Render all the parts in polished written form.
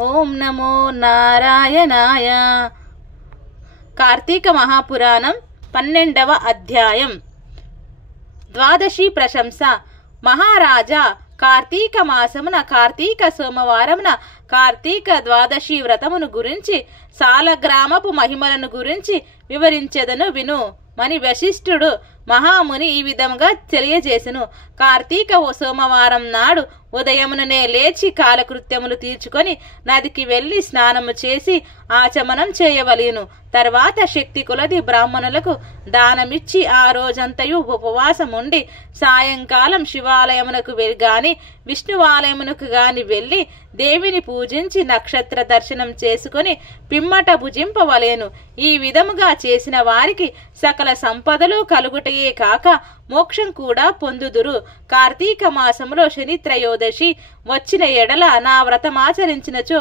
ఓం నమో నారాయణాయ. కార్తీక మహాపురాణం 12వ అధ్యాయం. ద్వాదశి ప్రశంస. మహారాజా, కార్తీక మాసమున కార్తీక సోమవారమున కార్తీక ద్వాదశి వ్రతమును గురించి సాలగ్రామపు మహిమలను గురించి వివరించెదను విను మని వశిష్ఠుడు మహాముని ఈ విధంగా తెలియజేసెను. కార్తీక సోమవారం నాడు ఉదయముననే లేచి కాలకృత్యములు తీర్చుకొని నదికి వెళ్లి స్నానము చేసి ఆచమనం చేయవలెను. తర్వాత శక్తి కొలది బ్రాహ్మణులకు దానమిచ్చి ఆ రోజంతయు ఉపవాసం ఉండి సాయంకాలం శివాలయమునకు గాని విష్ణువాలయమునకు గాని వెళ్లి దేవిని పూజించి నక్షత్ర దర్శనం చేసుకుని పిమ్మట భుజింపవలేను. ఈ విధముగా చేసిన వారికి సకల సంపదలు కలుగుటయే కాక మోక్షం కూడా పొందుదురు. కార్తీక మాసములో శని త్రయోదశి వచ్చిన ఎడల నా వ్రతమాచరించినచో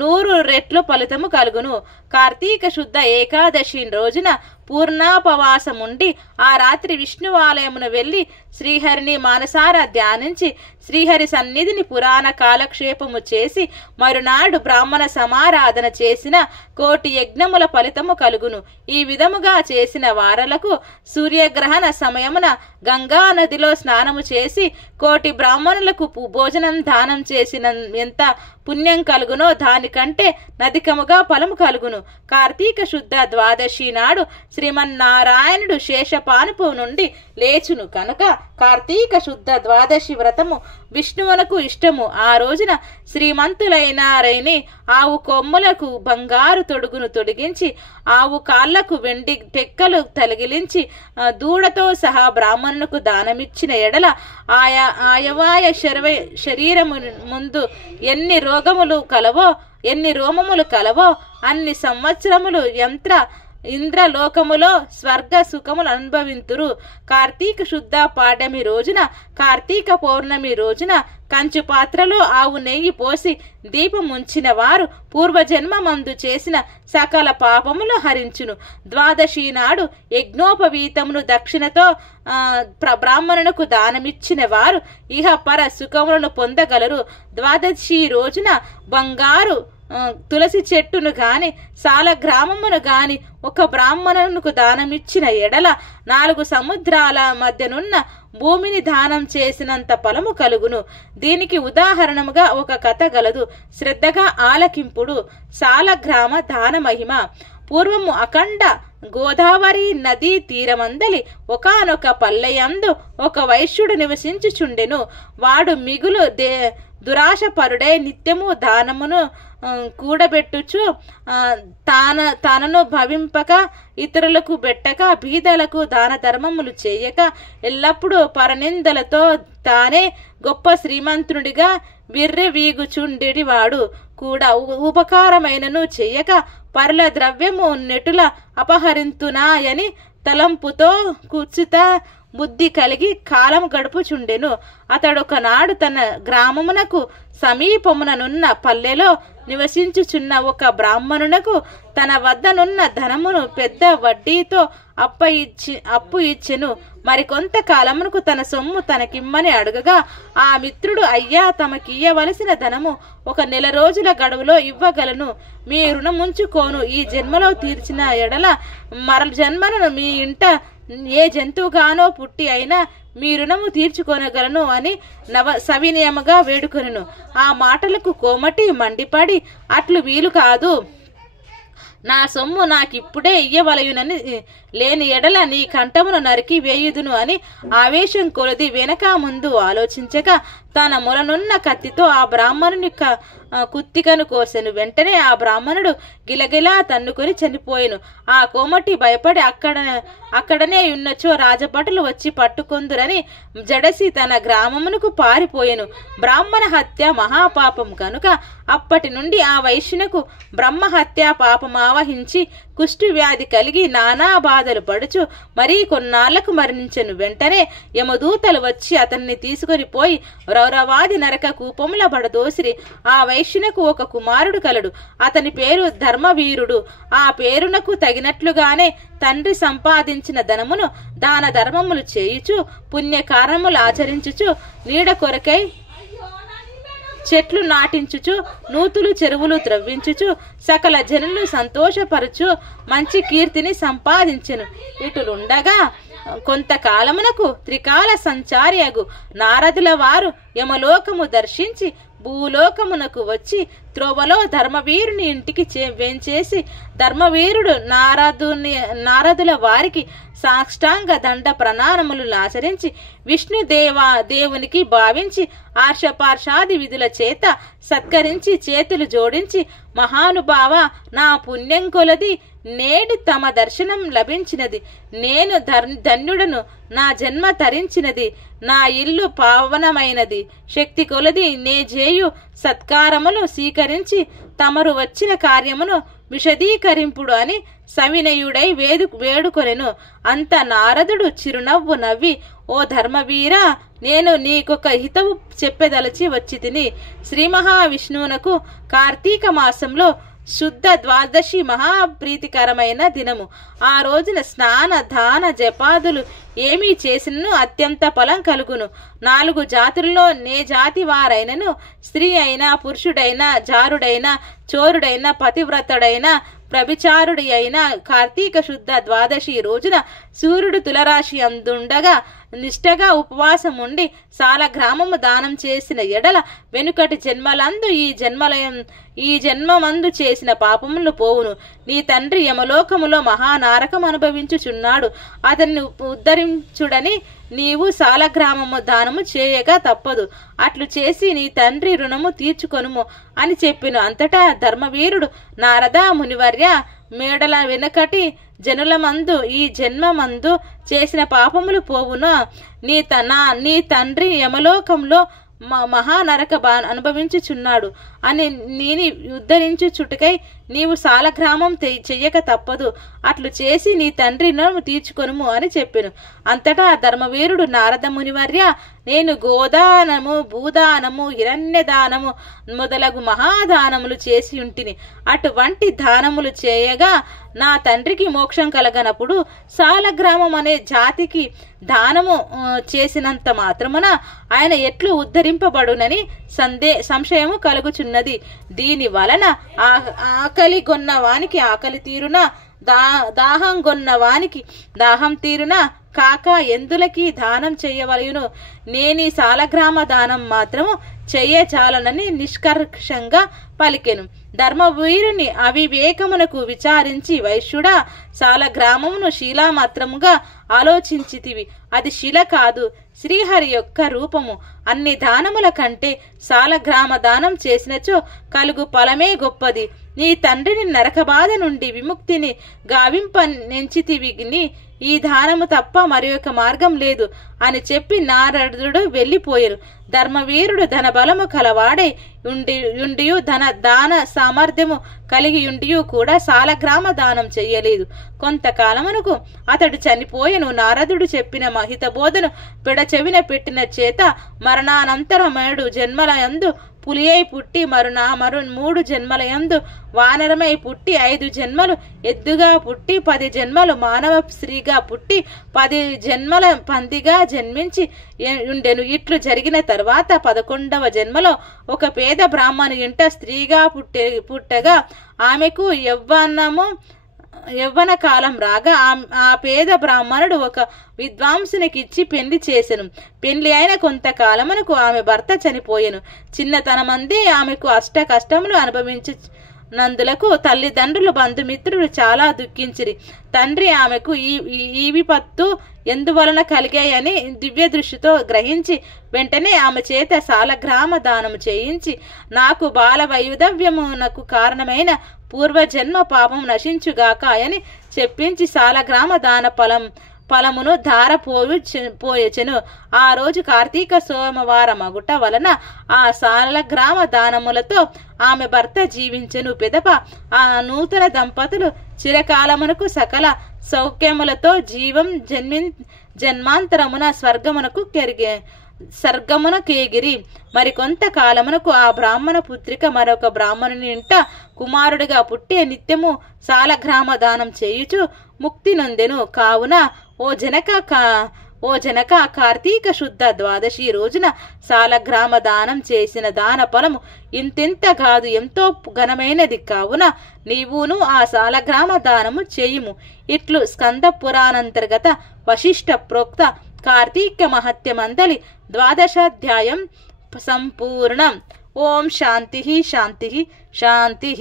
100 రెట్లు ఫలితము కలుగును. కార్తీక శుద్ధ ఏకాదశి రోజున పూర్ణాపవాసముండి ఆ రాత్రి విష్ణువాలయమును వెళ్లి శ్రీహరిని మానసార ధ్యానించి శ్రీహరి సన్నిధిని పురాణ కాలక్షేపము చేసి మరునాడు బ్రాహ్మణ సమారాధన చేసిన 1,000,000 యజ్ఞముల ఫలితము కలుగును. ఈ విధముగా చేసిన వారలకు సూర్యగ్రహణ సమయమున గంగా నదిలో స్నానము చేసి 1,000,000 బ్రాహ్మణులకు భోజనం దానం చేసిన ఎంత పుణ్యం కలుగునో దానికంటే నదికముగా ఫలము కలుగును. కార్తీక శుద్ధ ద్వాదశి నాడు శ్రీమన్నారాయణుడు శేషపానుపు నుండి లేచును కనుక కార్తీక శుద్ధ ద్వాదశి వ్రతము విష్ణువునకు ఇష్టము. ఆ రోజున శ్రీమంతులైనారైని ఆవు కొమ్ములకు బంగారు తొడుగును తొడిగించి ఆవు కాళ్లకు వెండి టెక్కలు తగిలించి దూడతో సహా బ్రాహ్మణునకు దానమిచ్చిన ఎడల ఆయవాయ శరీరము ముందు ఎన్ని రోగములు కలవో ఎన్ని రోమములు కలవో అన్ని సంవత్సరములు ఇంద్రలోకములో స్వర్గ సుఖములు అనుభవింతురు. కార్తీక శుద్ధ పాడ్యమి రోజున కార్తీక పౌర్ణమి రోజున కంచు పాత్రలో ఆవు నెయ్యి పోసి దీపం ఉంచిన వారు పూర్వజన్మమందు చేసిన సకల పాపములు హరించును. ద్వాదశి నాడు యజ్ఞోపవీతమును దక్షిణతో బ్రాహ్మణునకు దానమిచ్చిన వారు ఇహ పర సుఖములను పొందగలరు. ద్వాదశి రోజున బంగారు తులసి చెట్టును గాని సాల గ్రామమును గాని ఒక బ్రాహ్మణునకు దానమిచ్చిన ఎడల 4 సముద్రాల మధ్యనున్న భూమిని దానం చేసినంత ఫలము కలుగును. దీనికి ఉదాహరణముగా ఒక కథ గలదు, శ్రద్ధగా ఆలకింపుడు. సాలగ్రామ దాన మహిమ. పూర్వము అఖండ గోదావరి నదీ తీరమందలి ఒకానొక పల్లెయందు ఒక వైశ్యుడు నివసించుచుండెను. వాడు మిగులు దురాశపరుడై నిత్యము దానమును కూడబెట్టుచు తానను భవింపక ఇతరులకు బెట్టక బీదలకు దాన ధర్మములు చేయక ఎల్లప్పుడూ పరనిందలతో తానే గొప్ప శ్రీమంతుడిగా విర్రవీగుచుండెడివాడు. కూడా ఉపకారమైనను చెయ్యక పరుల ద్రవ్యము నెటుల అపహరింతునాయని తలంపుతో కుచిత బుద్ధి కలిగి కాలం గడుపుచుండెను. అతడొకనాడు తన గ్రామమునకు సమీపముననున్న పల్లెలో నివసించుచున్న ఒక బ్రాహ్మణునకు తన వద్దనున్న ధనమును పెద్ద వడ్డీతో అప్పు ఇచ్చెను. మరికొంత కాలమునకు తన సొమ్ము తనకిమ్మని అడుగగా ఆ మిత్రుడు, అయ్యా, తమకియ్యవలసిన ధనము 1 నెల రోజుల గడువులో ఇవ్వగలను. మీ రుణముంచుకోను. ఈ జన్మలో తీర్చిన ఎడల మరల జన్మను మీ ఇంట ఏ జంతువుగానో పుట్టి అయినా మీ రుణము తీర్చుకొనగలను అని సవినయముగా వేడుకొనెను. ఆ మాటలకు కోమటి మండిపడి, అట్లు వీలు కాదు, నా సొమ్ము నాకిప్పుడే ఇయ్యవలయునని లేని ఎడల నీ కంఠమును నరికి వేయుదును అని ఆవేశం కొలది వెనక ముందు ఆలోచించక తన మొలనున్న కత్తితో ఆ బ్రాహ్మణుని కుత్తికను కోసెను. వెంటనే ఆ బ్రాహ్మణుడు గిలగిలా తన్నుకొని చనిపోయెను. ఆ కోమటి భయపడి అక్కడనే ఉన్నచో రాజభటులు వచ్చి పట్టుకొందురని జడసి తన గ్రామమునకు పారిపోయెను. బ్రాహ్మణ హత్య మహాపాపం కనుక అప్పటి నుండి ఆ వైశ్యునకు బ్రహ్మహత్య పాపమావహించి కుష్టి వ్యాధి కలిగి నానా బాధలు పడుచు మరీ కొన్నాళ్లకు మరణించెను. వెంటనే యమదూతలు వచ్చి అతన్ని తీసుకొని పోయి రౌరవాది నరక కూపముల పడదోసిరి. ఆ వైశ్యునకు ఒక కుమారుడు కలడు. అతని పేరు ధర్మవీరుడు. ఆ పేరునకు తగినట్లుగానే తండ్రి సంపాదించిన ధనమును దాన ధర్మములు చేయుచు పుణ్యకార్యములు ఆచరించుచు నీడ కొరకై చెట్లు నాటించుచు నూతులు చెరువులు త్రవ్వించుచు సకల జనులు సంతోషపరచు మంచి కీర్తిని సంపాదించెను. ఇటులుండగా కొంతకాలమునకు త్రికాల సంచారియగు నారదుల వారు యమలోకము దర్శించి భూలోకమునకు వచ్చి త్రోవలో ధర్మవీరుని ఇంటికి వెంచేసి ధర్మవీరుడు నారదుల వారికి సాష్టాంగ దండ ప్రణామములు ఆచరించి దేవునికి భావించి ఆర్షపార్షాది విధుల చేత సత్కరించి చేతులు జోడించి, మహానుభావ, నా పుణ్యం కొలది నేడు తమ దర్శనం లభించినది. నేను ధన్యుడను. నా జన్మ తరించినది. నా ఇల్లు పావనమైనది. శక్తి కొలది నే జేయు సత్కారములు స్వీకరించి తమరు వచ్చిన కార్యమును విశదీకరింపుడు అని సవినయుడై వేడుకొనెను. అంత నారదుడు చిరునవ్వు నవ్వి, ఓ ధర్మవీరా, నేను నీకొక హితవు చెప్పెదలచి వచ్చి తిని. శ్రీ మహావిష్ణువునకు కార్తీక మాసంలో శుద్ధ ద్వాదశి మహాప్రీతికరమైన దినము. ఆ రోజున స్నాన దాన జపాదులు ఏమీ చేసినను అత్యంత ఫలం కలుగును. 4 జాతుల్లో నే జాతి వారైనను స్త్రీ అయినా పురుషుడైనా జారుడైనా చోరుడైనా పతివ్రతుడైనా ప్రభిచారుడి అయిన కార్తీక శుద్ధ ద్వాదశి రోజున సూర్యుడు తులరాశి అందుండగా నిష్టగా ఉపవాసం ఉండి సాలగ్రామము దానం చేసిన ఎడల వెనుకటి జన్మలందు ఈ జన్మమందు చేసిన పాపములు పోవును. నీ తండ్రి యమలోకములో మహానారకం అనుభవించుచున్నాడు. అతన్ని ఉద్ధరించుడని నీవు సాలగ్రామము దానము చేయక తప్పదు. అట్లు చేసి నీ తండ్రి రుణము తీర్చుకొనుము అని చెప్పిను. అంతటా ధర్మవీరుడు, నారదా మునివర్య, మేడల వెనుకటి జనుల మందు ఈ జన్మమందు చేసిన పాపములు పోవును. నీ తండ్రి యమలోకంలో మహానరక అనుభవించుచున్నాడు అని నీని ఉద్ధరించుచుటకై నీవు సాలగ్రామం చెయ్యక తప్పదు. అట్లు చేసి నీ తండ్రి రుణము తీర్చుకొనుము అని చెప్పెను. అంతటా ధర్మవీరుడు, నారద మునివర్య, నేను గోదానము, భూదానము, హిరణ్యదానము మొదలగు మహాదానములు చేసి ఉంటిని. అటువంటి దానములు చేయగా నా తండ్రికి మోక్షం కలగనప్పుడు సాలగ్రామం అనే జాతికి దానము చేసినంత మాత్రమున ఆయన ఎట్లు ఉద్ధరింపబడునని సంశయము కలుగుచున్నది. దీని వలన ఆకలి గొన్న వానికి ఆకలి తీరునా, దాహం గొన్న వానికి దాహం తీరునా కాక ఎందులకి దానం చెయ్యవలయును. నేనీ సాలగ్రామ దానం మాత్రము చెయ్యచాలనని నిష్కర్షంగా పలికెను. ధర్మవీరుని అవివేకమునకు విచారించి, వైశ్యుడా, సాలగ్రామమును శిలామాత్రముగా ఆలోచించితివి. అది శిల కాదు, శ్రీహరి యొక్క రూపము. అన్ని దానముల కంటే సాలగ్రామ దానం చేసినచో కలుగు ఫలమే గొప్పది. నీ తండ్రిని నరకబాధ నుండి విముక్తిని గావింప నెంచితివిని ఈ దానము తప్ప మరి ఒక మార్గం లేదు అని చెప్పి నారదుడు వెళ్లిపోయారు. ధర్మవీరుడు ధన బలము కలవాడై ఉండియు దాన సామర్థ్యము కలిగి ఉండియు కూడా సాలగ్రామ దానం చెయ్యలేదు. కొంతకాలమునకు అతడు చనిపోయెను. నారదుడు చెప్పిన మహిత బోధను పెడచెవిన పెట్టిన చేత మరణానంతరమేడు జన్మలయందు పులియై పుట్టి మరు 3 జన్మలయందు వానరమై పుట్టి 5 జన్మలు ఎద్దుగా పుట్టి 10 జన్మలు మానవ స్త్రీగా పుట్టి 10 జన్మల పందిగా జన్మించి ఉండెను. ఇట్లు జరిగిన తర్వాత 11వ జన్మలో ఒక పేద బ్రాహ్మణు ఇంట స్త్రీగా పుట్టగా ఆమెకు యవ్వన కాలం రాగా ఆ పేద బ్రాహ్మణుడు ఒక విద్వాంసునికిచ్చి పెళ్లి చేసెను. పెళ్లి అయిన కొంతకాలమునకు ఆమె భర్త చనిపోయెను. చిన్నతనమందే ఆమెకు అష్ట కష్టములు అనుభవించినందులకు తల్లిదండ్రులు బంధుమిత్రులు చాలా దుఃఖించిరి. తండ్రి ఆమెకు ఈ విపత్తు ఎందువలన కలిగాయని దివ్య దృష్టితో గ్రహించి వెంటనే ఆమె చేత సాలగ్రామ దానము చేయించి, నాకు బాల వైధవ్యమునకు కారణమైన పూర్వజన్మ పాపం నశించుగాక అని చెప్పించి సాలగ్రామ దాన ఫలమును పోయచెను. ఆ రోజు కార్తీక సోమవారం అగుట వలన ఆ సాలగ్రామ దానములతో ఆమె భర్త జీవించెను. పిదప ఆ నూతన దంపతులు చిరకాలమునకు సకల సౌఖ్యములతో జన్మాంతరమున స్వర్గమున కేగిరి. మరికొంత కాలమునకు ఆ బ్రాహ్మణ పుత్రిక మరొక బ్రాహ్మణుని ఇంట కుమారుడిగా పుట్టే నిత్యము సాలగ్రామ దానం చేయుచు ముక్తి నొందెను. కావున ఓ ఓ జనక, కార్తీక శుద్ధ ద్వాదశి రోజున సాలగ్రామ దానం చేసిన దాన ఫలము ఇంతెంత కాదు, ఎంతో ఘనమైనది. కావున నీవును ఆ సాలగ్రామ దానము చేయుము. ఇట్లు స్కంద పురాణంతర్గత వశిష్ఠ ప్రోక్త కార్తీక మహత్యమందలి ద్వాదశాధ్యాయం సంపూర్ణం. ఓం శాంతి శాంతి శాంతి.